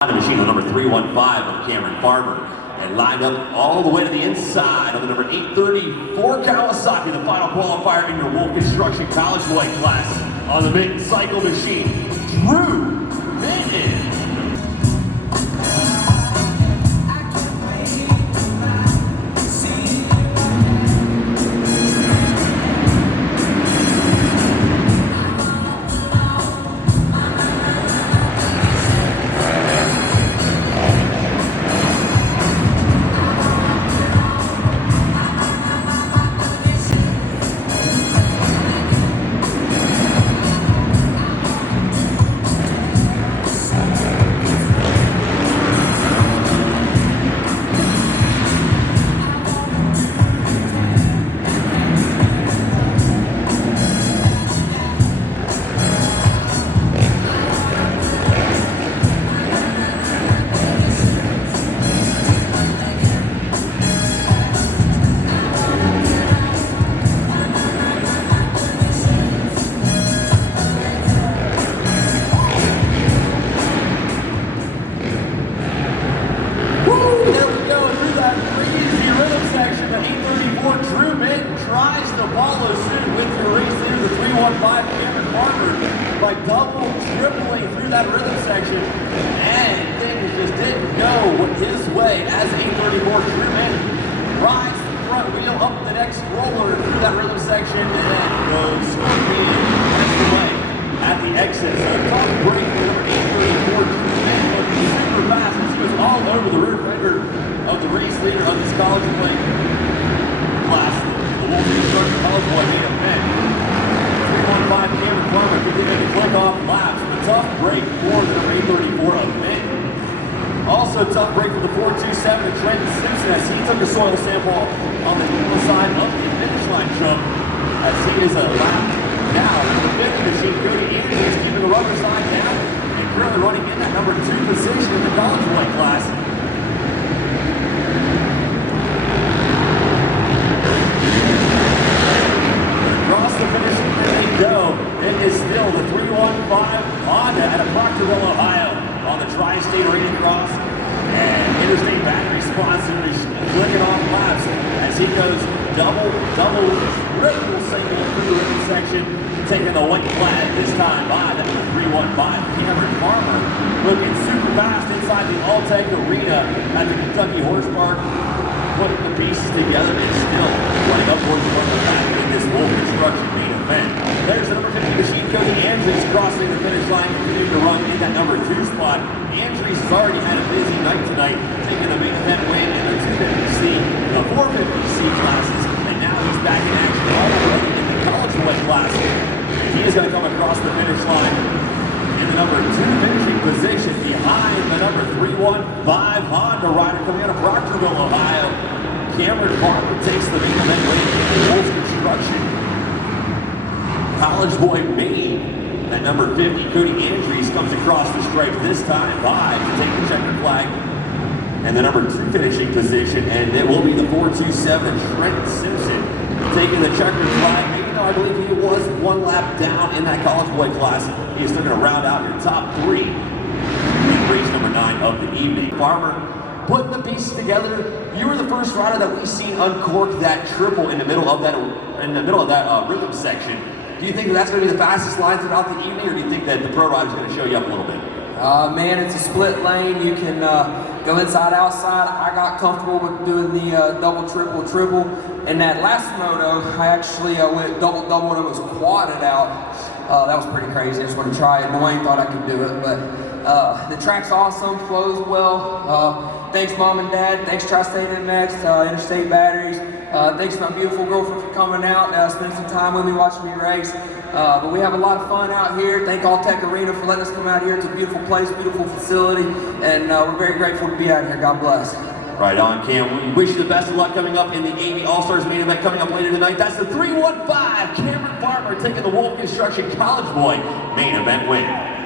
The machine on number 315 of Cameron Farmer, and lined up all the way to the inside of the number 834 Kawasaki, the final qualifier in your Wolf Construction Collegeboy class on the big cycle machine, Drew Minton. Tries to follow suit with the race leader, the 315 Cameron Farmer, by double tripling through that rhythm section, and things just didn't go his way as 834 Drew Minton rides the front wheel up the next roller through that rhythm section and goes scorpion away at the exit. So a tough break for number 834 Drew Minton, but super fast as he was all over the rear fender of the race leader of this Collegeboy class. Wolf Construction Collegeboy main event. 315 Cameron Farmer continuing to click off laps. A tough break for the 834 of Minton. Also tough break for the 427 of Trent Simpson as he took a soil sample on the equal side of the finish line jump as he is a lap now for the fifth machine. Cody Andrews is keeping the rubber side down and currently running in that number 2 position in the Collegeboy class. It is still the 315 Honda out of Proctorville, Ohio on the Tri-State Arenacross and Interstate Battery sponsored clicking off laps as he goes double, triple single through the section, taking the white flag this time by that 315 Cameron Farmer, looking super fast inside the Alltech Arena at the Kentucky Horse Park, putting the pieces together and still running upwards from the back in this Wolf Construction main event. There's the number 50 machine, Cody Andrews, crossing the finish line, continuing to run in that number 2 spot. Andrews has already had a busy night tonight, taking the main event win in the 250C, the 450C classes, and now he's back in action already in the Collegeboy class. He is going to come across the finish line in the number 2 finishing position behind the number 315 Honda rider coming out of Proctorville, Ohio. Cameron Farmer takes the main event win in Wolf Construction Collegeboy main. That number 50, Cody Andrews, comes across the stripe this time by to take the checkered flag. And the number 2 finishing position, and it will be the 427 Trent Simpson taking the checkered flag. Even though I believe he was 1 lap down in that Collegeboy class, he is still going to round out your top 3 in race number 9 of the evening. Farmer putting the pieces together. You were the first rider that we've seen uncork that triple in the middle of that rhythm section. Do you think that's going to be the fastest line throughout the evening, or do you think that the pro rider is going to show you up a little bit? Man, it's a split lane. You can go inside, outside. I got comfortable with doing the double, triple. And that last moto, I actually went double and almost quadded out. That was pretty crazy. I just wanted to try it. Dwayne thought I could do it, but the track's awesome, flows well. Thanks, Mom and Dad. Thanks, Tri-State NMX, Interstate Batteries. Thanks to my beautiful girlfriend for coming out, spending some time with me, watching me race. But we have a lot of fun out here. Thank Alltech Arena for letting us come out here. It's a beautiful place, beautiful facility, and we're very grateful to be out here. God bless. Right on, Cam. We wish you the best of luck coming up in the AV All-Stars main event coming up later tonight. That's the 315 Cameron Farmer taking the Wolf Construction Collegeboy main event win.